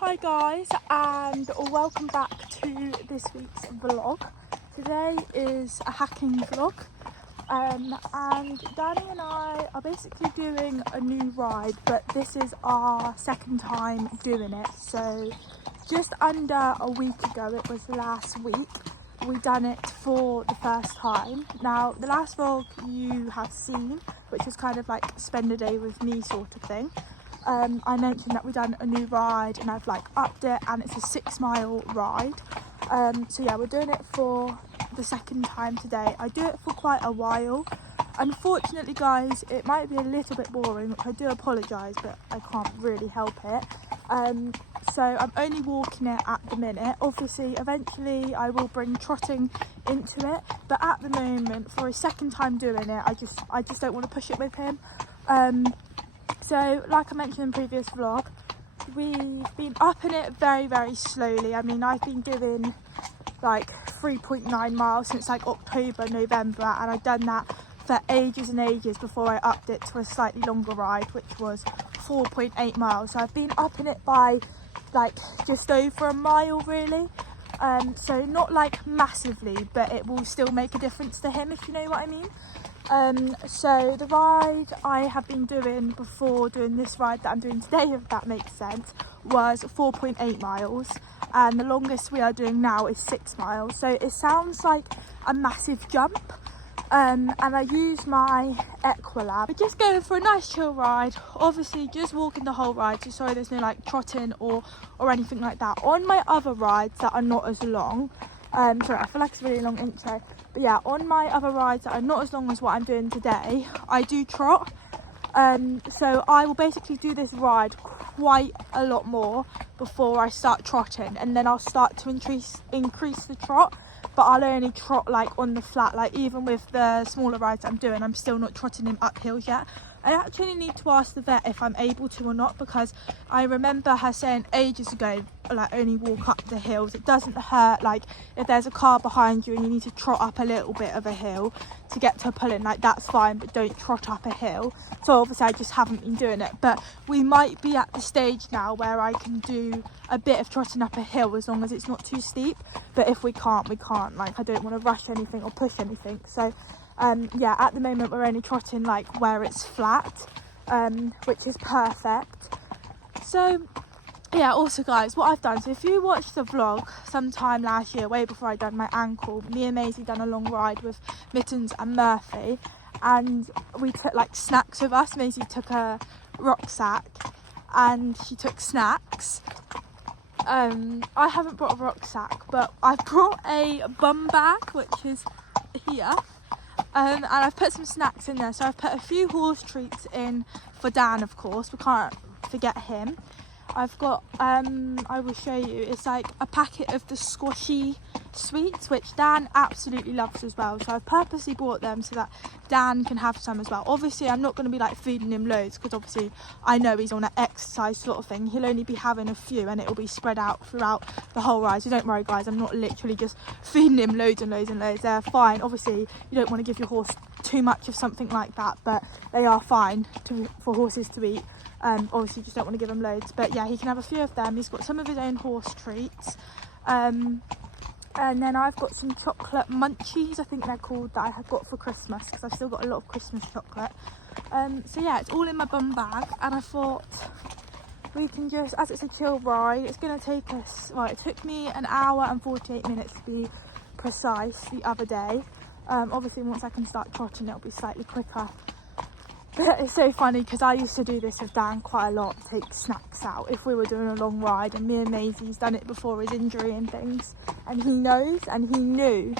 Hi guys, and welcome back to this week's vlog. Today is a hacking vlog, and Danny and I are basically doing a new ride, but this is our second time doing it. So just under a week ago, it was last week, we done it for the first time. Now the last vlog you have seen, which is kind of like spend a day with me sort of thing, I mentioned that we done a new ride and I've like upped it, and it's a 6-mile ride. So yeah, we're doing it for the second time today. I do it for quite a while. Unfortunately guys, it might be a little bit boring, which I do apologise, but I can't really help it. So I'm only walking it at the minute. Obviously eventually I will bring trotting into it, but at the moment, for a second time doing it, I just don't want to push it with him. So like I mentioned in the previous vlog, we've been upping it very slowly. I mean, I've been doing like 3.9 miles since like October, November, and I've done that for ages and ages before I upped it to a slightly longer ride, which was 4.8 miles. So I've been upping it by like just over a mile really. So not like massively, but it will still make a difference to him, if you know what I mean. So the ride I have been doing before doing this ride that I'm doing today, if that makes sense, was 4.8 miles, and the longest we are doing now is 6 miles. So it sounds like a massive jump, and I use my Equalab. We're just going for a nice chill ride, obviously just walking the whole ride, so sorry there's no like trotting or anything like that. On my other rides that are not as long, sorry, I feel like it's a really long intro, but yeah, on my other rides that are not as long as what I'm doing today, I do trot. So I will basically do this ride quite a lot more before I start trotting, and then I'll start to increase the trot, but I'll only trot like on the flat. Like even with the smaller rides I'm doing, I'm still not trotting him up hills yet. I actually need to ask the vet if I'm able to or not, because I remember her saying ages ago, like only walk up the hills. It doesn't hurt, like if there's a car behind you and you need to trot up a little bit of a hill to get to a pull-in, like that's fine, but don't trot up a hill. So obviously I just haven't been doing it, but we might be at the stage now where I can do a bit of trotting up a hill as long as it's not too steep. But if we can't, we can't. Like I don't want to rush anything or push anything. So yeah, at the moment we're only trotting like where it's flat, which is perfect. So yeah, also guys, what I've done, so if you watched the vlog sometime last year, way before I done my ankle, me and Maisie done a long ride with Mittens and Murphy, and we took like snacks with us. Maisie took a rucksack and she took snacks. I haven't brought a rucksack, but I've brought a bum bag, which is here. And I've put some snacks in there. So I've put a few horse treats in for Dan, of course, we can't forget him. I've got, I will show you, it's like a packet of the squashy sweets, which Dan absolutely loves as well. So I've purposely bought them so that Dan can have some as well. Obviously I'm not going to be like feeding him loads, because obviously I know he's on an exercise sort of thing. He'll only be having a few and it'll be spread out throughout the whole ride. So don't worry guys, I'm not literally just feeding him loads and loads and loads. They're fine. Obviously you don't want to give your horse too much of something like that, but they are fine for horses to eat. Obviously you just don't want to give him loads, but yeah, he can have a few of them. He's got some of his own horse treats, and then I've got some chocolate munchies, I think they're called, that I have got for Christmas, because I've still got a lot of Christmas chocolate. So yeah, it's all in my bum bag, and I thought we can just, as it's a chill ride, it's going to take us, well, it took me an hour and 48 minutes to be precise the other day. Obviously once I can start trotting it'll be slightly quicker. But it's so funny because I used to do this with Dan quite a lot, take snacks out if we were doing a long ride, and me and Maisie's done it before his injury and things, and he knows, and he knew,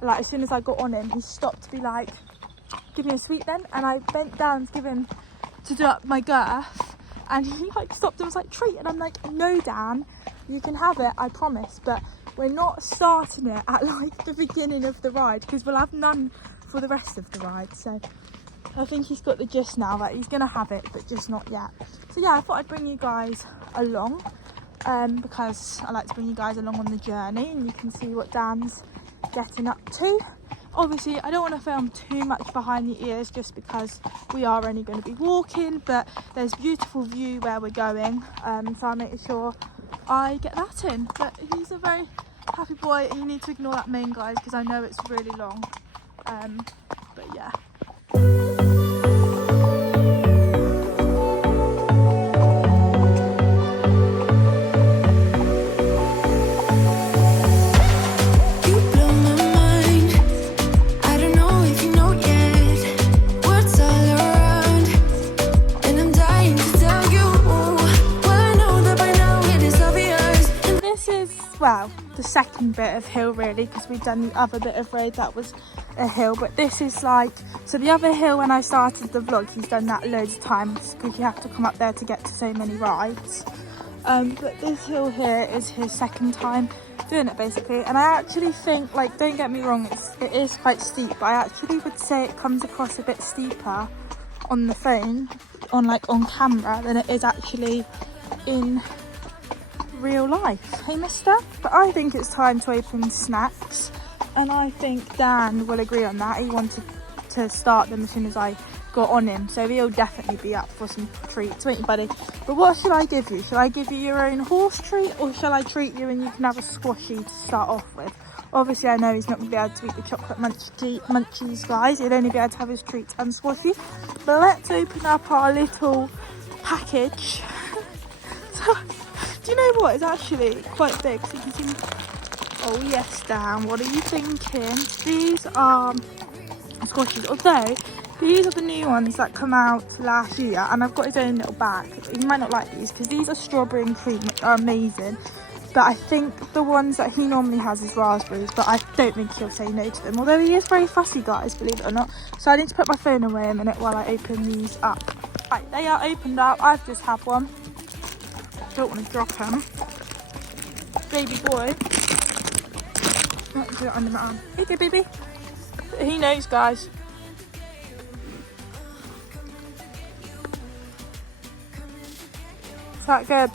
like as soon as I got on him, he stopped to be like, give me a sweet then, and I bent down to give him, to do up my girth, and he like stopped and was like, treat, and I'm like, no Dan, you can have it, I promise, but we're not starting it at like the beginning of the ride, because we'll have none for the rest of the ride. So I think he's got the gist now that he's gonna have it, but just not yet. So yeah, I thought I'd bring you guys along, because I like to bring you guys along on the journey, and you can see what Dan's getting up to. Obviously I don't want to film too much behind the ears just because we are only going to be walking, but there's beautiful view where we're going, so I'll make sure I get that in. But he's a very happy boy, and you need to ignore that mane, guys, because I know it's really long. But yeah. Well, the second bit of hill really, because we've done the other bit of road that was a hill, but this is like, so the other hill when I started the vlog, he's done that loads of times because you have to come up there to get to so many rides. But this hill here is his second time doing it basically, and I actually think, like, don't get me wrong, it is quite steep, but I actually would say it comes across a bit steeper on the phone, on camera, than it is actually in real life. Hey mister? But I think it's time to open snacks, and I think Dan will agree on that. He wanted to start them as soon as I got on him, so he'll definitely be up for some treats, won't you, buddy? But what should I give you? Should I give you your own horse treat, or shall I treat you and you can have a squashy to start off with? Obviously I know he's not going to be able to eat the chocolate munchies, guys. He'll only be able to have his treats and squashy. But let's open up our little package. So, do you know what? It's actually quite big, so you can see. Oh yes, Dan, what are you thinking? These are squashies, although these are the new ones that come out last year, and I've got his own little bag. He might not like these because these are strawberry and cream, which are amazing. But I think the ones that he normally has is raspberries, but I don't think he'll say no to them. Although he is very fussy, guys, believe it or not. So I need to put my phone away a minute while I open these up. Right, they are opened up. I've just had one. Don't want to drop him. Baby boy. Let's do it under my arm. Here you go, baby. He knows, guys. Is that good?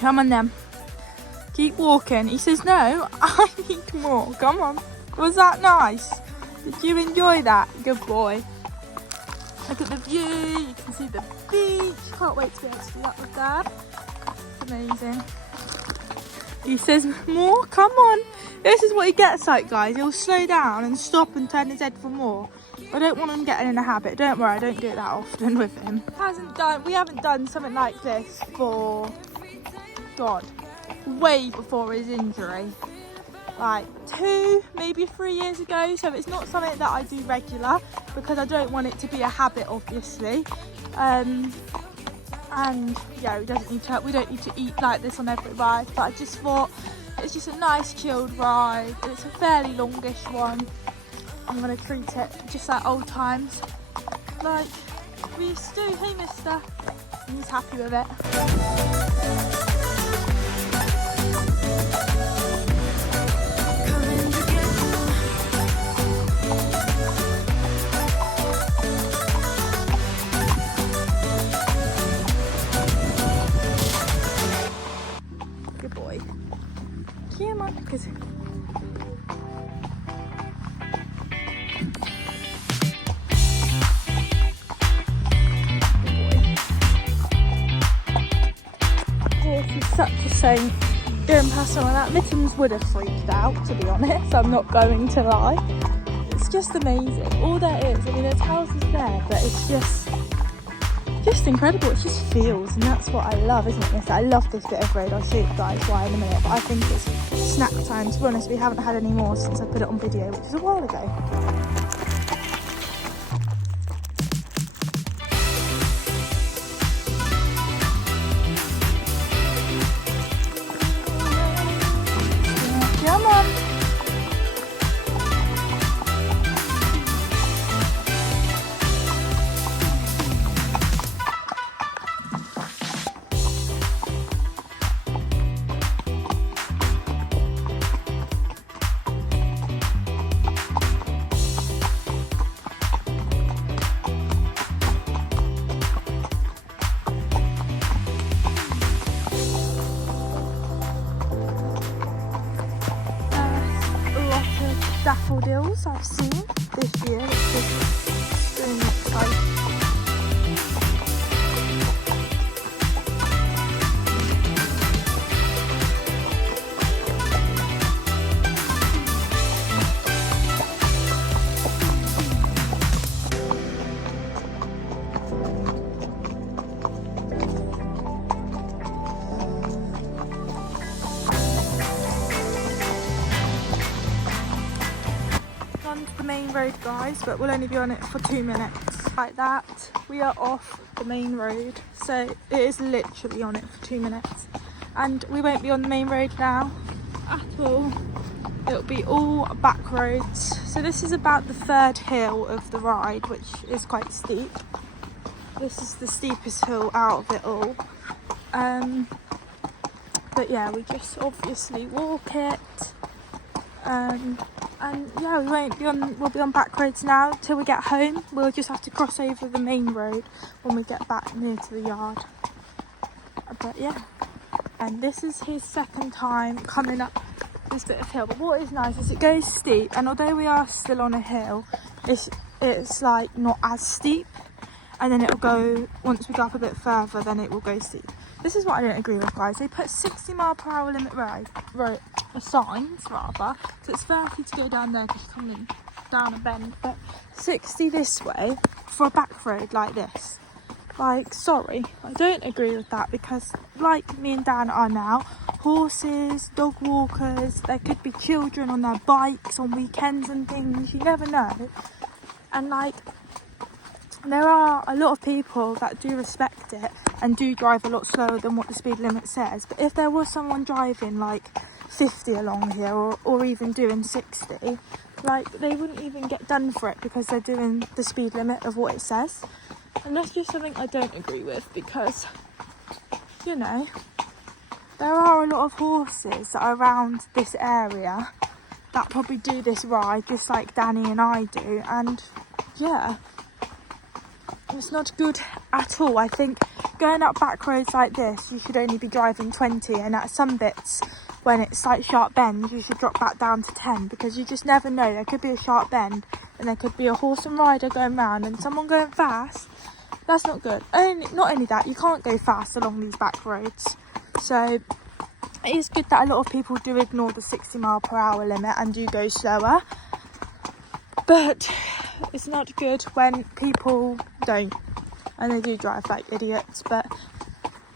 Come on then. Keep walking. He says, no, I need more. Come on. Was that nice? Did you enjoy that? Good boy. Look at the view. You can see the beach. Can't wait to be able to do that with Dad. It's amazing. He says, more? Come on. This is what he gets like, guys. He'll slow down and stop and turn his head for more. I don't want him getting in a habit. Don't worry, I don't do it that often with him. We haven't done something like this for, God, way before his injury. Like 2, maybe 3 years ago. So it's not something that I do regular because I don't want it to be a habit, obviously. And yeah, we don't need to eat like this on every ride. But I just thought it's just a nice chilled ride. It's a fairly longish one. I'm gonna treat it just like old times, like we used to do. Hey mister, and he's happy with it. Good boy. Come on, because such a saint. Going past someone like that, Mittens would have freaked out, to be honest. I'm not going to lie. It's just amazing. All there is, I mean, there's houses there, but it's just incredible. It just feels, and that's what I love, isn't it? I love this bit of road. I'll show you guys why in a minute, but I think it's snack time. To be honest, we haven't had any more since I put it on video, which is a while ago. Come on. Daffodils I've seen this year, which is extremely exciting. main road, guys, but we'll only be on it for 2 minutes. Like that, we are off the main road. So it is literally on it for 2 minutes. And we won't be on the main road now at all. It'll be all back roads. So this is about the third hill of the ride, which is quite steep. This is the steepest hill out of it all. But yeah, we just obviously walk it. And yeah, we'll be on back roads now till we get home. We'll just have to cross over the main road when we get back near to the yard. But yeah, and this is his second time coming up this bit of hill. But what is nice is it goes steep, and although we are still on a hill, it's like not as steep, and then it'll go, once we go up a bit further, then it will go steep. This is what I don't agree with, guys. They put 60-mile-per-hour limit signs, rather. So it's 30 to go down there because you're coming down a bend, but 60 this way for a back road like this. Like, sorry, I don't agree with that, because like me and Dan are now, horses, dog walkers, there could be children on their bikes on weekends and things, you never know. And like, there are a lot of people that do respect it and do drive a lot slower than what the speed limit says. But if there was someone driving like 50 along here, or even doing 60, like, they wouldn't even get done for it because they're doing the speed limit of what it says. And that's just something I don't agree with, because, you know, there are a lot of horses that are around this area that probably do this ride just like Danny and I do, and yeah, it's not good at all. I think going up back roads like this, you should only be driving 20, and at some bits when it's like sharp bends, you should drop that down to 10, because you just never know. There could be a sharp bend and there could be a horse and rider going round and someone going fast. That's not good. Not only that, you can't go fast along these back roads. So it is good that a lot of people do ignore the 60-mile-per-hour limit and do go slower. But it's not good when people don't, and they do drive like idiots. But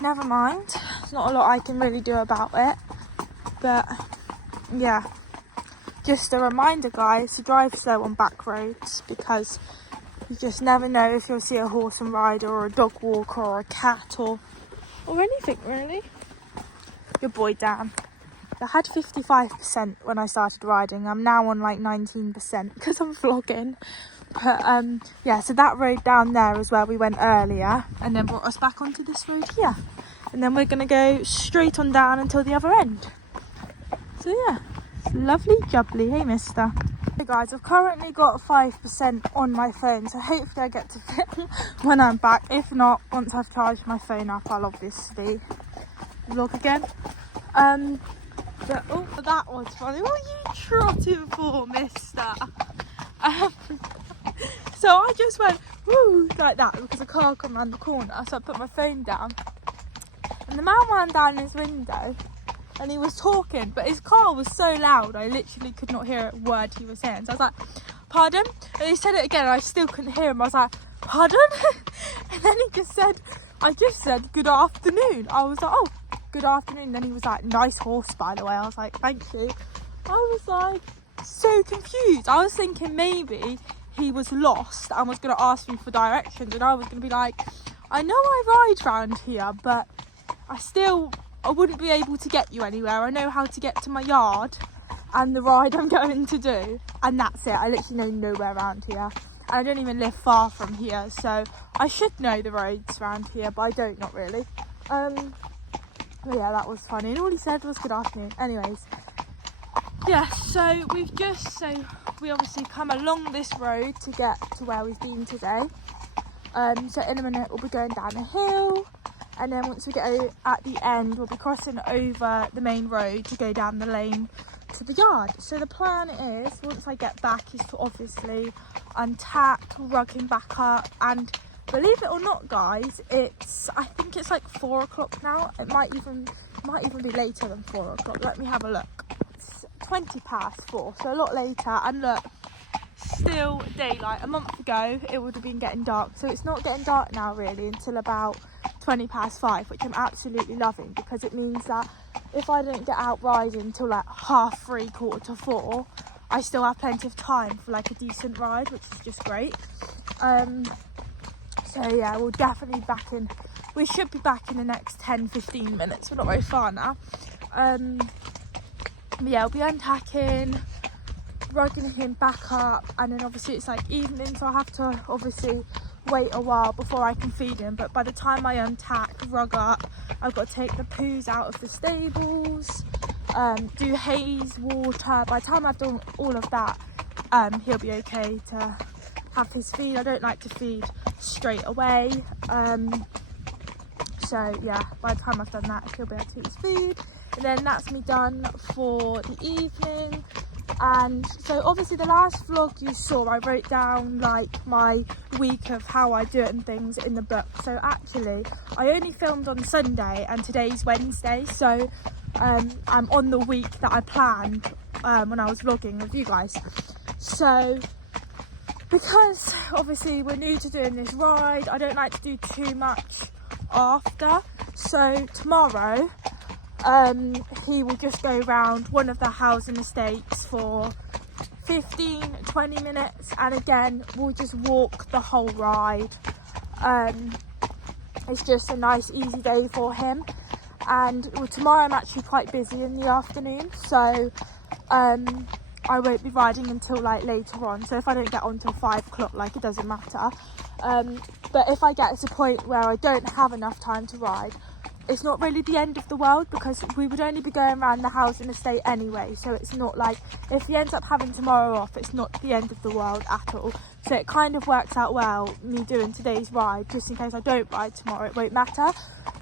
never mind, there's not a lot I can really do about it. But yeah, just a reminder, guys, to drive slow on back roads, because you just never know if you'll see a horse and rider or a dog walker or a cat or anything really. Good boy, Dan. I had 55% when I started riding. I'm now on like 19% because I'm vlogging. But yeah, so that road down there is where we went earlier, and then brought us back onto this road here. And then we're going to go straight on down until the other end. So yeah, lovely jubbly, hey mister. Hey guys, I've currently got 5% on my phone, so hopefully I get to film when I'm back. If not, once I've charged my phone up, I'll obviously vlog again. But, oh, that was funny. What are you trotting for, mister? So I just went, woo, like that, because a car come around the corner, so I put my phone down. And the man ran down his window, and he was talking, but his car was so loud, I literally could not hear a word he was saying. So I was like, pardon? And he said it again, and I still couldn't hear him. I was like, pardon? And then he just said, I just said, good afternoon. I was like, oh, good afternoon. Then he was like, nice horse, by the way. I was like, thank you. I was like, so confused. I was thinking maybe he was lost and was going to ask me for directions, and I was going to be like, I know I ride round here, but I wouldn't be able to get you anywhere. I know how to get to my yard and the ride I'm going to do, and that's it. I literally know nowhere around here, and I don't even live far from here, so I should know the roads around here, but I don't, not really. But yeah, that was funny, and all he said was good afternoon. Anyways, yeah, so we obviously come along this road to get to where we've been today. So in a minute we'll be going down a hill, and then once we get at the end, we'll be crossing over the main road to go down the lane to the yard. So the plan is, once I get back, is to obviously untack, rug him back up, and believe it or not, guys, I think it's like 4 o'clock now. It might even be later than 4 o'clock. Let me have a look. It's 20 past 4, so a lot later. And look, still daylight. A month ago it would have been getting dark, so it's not getting dark now really until about 20 past 5, which I'm absolutely loving, because it means that if I don't get out riding till like 3:30, 4:30, I still have plenty of time for like a decent ride, which is just great. So yeah, we'll definitely be back in. We should be back in the next 10-15 minutes. We're not very far now. But yeah, we'll be unpacking, rugging him back up, and then obviously it's like evening, so I have to obviously wait a while before I can feed him. But by the time I untack, rug up, I've got to take the poos out of the stables, do haze, water. By the time I've done all of that, he'll be okay to have his feed. I don't like to feed straight away. So yeah, by the time I've done that, he'll be able to eat his food. And then that's me done for the evening. And so obviously the last vlog you saw, I wrote down like my week of how I do it and things in the book. So actually I only filmed on Sunday and today's Wednesday, so I'm on the week that I planned when I was vlogging with you guys. So because obviously we're new to doing this ride, I don't like to do too much after. So tomorrow he will just go around one of the housing estates for 15-20 minutes, and again we'll just walk the whole ride. It's just a nice easy day for him. And well, tomorrow I'm actually quite busy in the afternoon, so I won't be riding until like later on. So if I don't get on till 5 o'clock, like, it doesn't matter. But if I get to a point where I don't have enough time to ride, it's not really the end of the world, because we would only be going around the housing estate anyway. So it's not like, if he ends up having tomorrow off, it's not the end of the world at all. So it kind of works out well, me doing today's ride, just in case I don't ride tomorrow, it won't matter.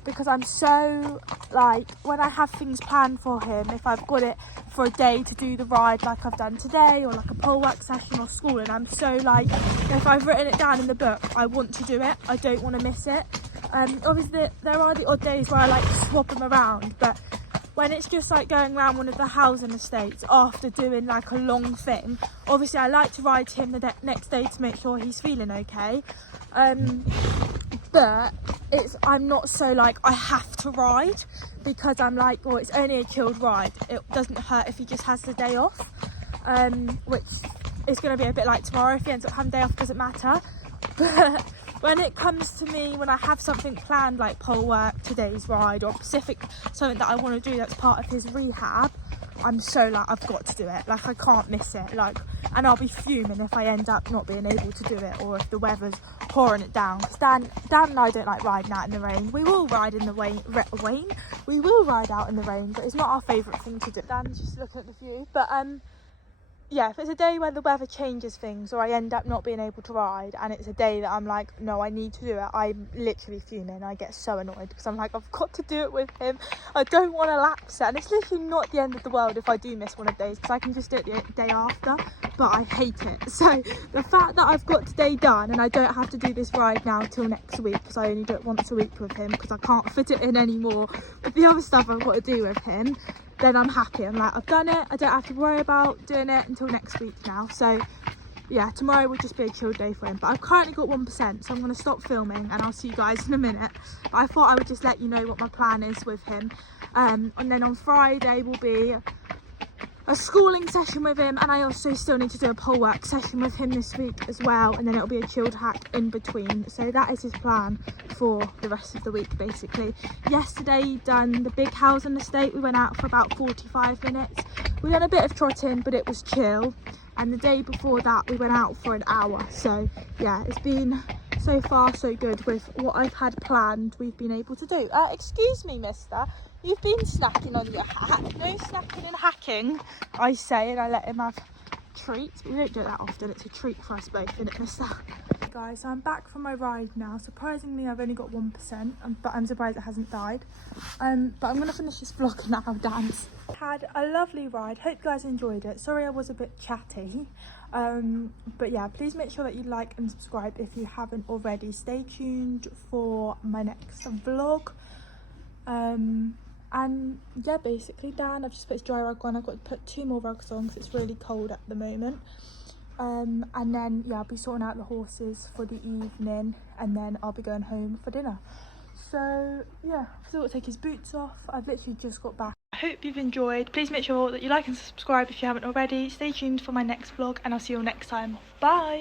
Because I'm so, like, when I have things planned for him, if I've got it for a day to do the ride like I've done today, or like a pole work session or school, and I'm so like, if I've written it down in the book, I want to do it, I don't want to miss it. Obviously there are the odd days where I like to swap them around, but when it's just like going around one of the housing estates after doing like a long thing, obviously I like to ride him the next day to make sure he's feeling okay. But I'm not so like I have to ride, because I'm like, well, it's only a chilled ride, it doesn't hurt if he just has the day off, which is going to be a bit like tomorrow. If he ends up having a day off, doesn't matter. But when it comes to me, when I have something planned like pole work, today's ride, or specific something that I want to do that's part of his rehab, I'm so like, I've got to do it, like I can't miss it, like, and I'll be fuming if I end up not being able to do it, or if the weather's pouring it down. Because Dan and I don't like riding out in the rain. We will ride in the rain, we will ride out in the rain, but it's not our favourite thing to do. Dan's just looking at the view. But yeah, if it's a day where the weather changes things, or I end up not being able to ride, and it's a day that I'm like, no, I need to do it, I'm literally fuming. I get so annoyed, because I'm like, I've got to do it with him, I don't want to lapse it. And it's literally not the end of the world if I do miss one of days, because I can just do it the day after, but I hate it. So the fact that I've got today done, and I don't have to do this ride now till next week, because I only do it once a week with him, because I can't fit it in anymore with the other stuff I've got to do with him, then I'm happy. I'm like, I've done it, I don't have to worry about doing it until next week now. So yeah, tomorrow will just be a chill day for him. But I've currently got 1%, so I'm going to stop filming and I'll see you guys in a minute. But I thought I would just let you know what my plan is with him. And then on Friday will be a schooling session with him, and I also still need to do a pole work session with him this week as well, and then it'll be a chilled hack in between. So that is his plan for the rest of the week, basically. Yesterday done the big housing estate, we went out for about 45 minutes. We done a bit of trotting, but it was chill, and the day before that we went out for an hour. So yeah, it's been so far so good with what I've had planned, we've been able to do. Excuse me, mister, you've been snacking on your hat. No snacking and hacking, I say, and I let him have treats. But we don't do it that often, it's a treat for us both, isn't it, mister? Guys, so I'm back from my ride now. Surprisingly, I've only got 1%, but I'm surprised it hasn't died. But I'm going to finish this vlog now, dance. Had a lovely ride, hope you guys enjoyed it. Sorry I was a bit chatty. But yeah, please make sure that you like and subscribe if you haven't already. Stay tuned for my next vlog. And yeah, basically Dan, I've just put his dry rug on. I've got to put 2 more rugs on because it's really cold at the moment. And then yeah, I'll be sorting out the horses for the evening, and then I'll be going home for dinner. So yeah, I've still got to take his boots off. I've literally just got back. hope you've enjoyed. Please make sure that you like and subscribe if you haven't already. Stay tuned for my next vlog and I'll see you all next time. Bye!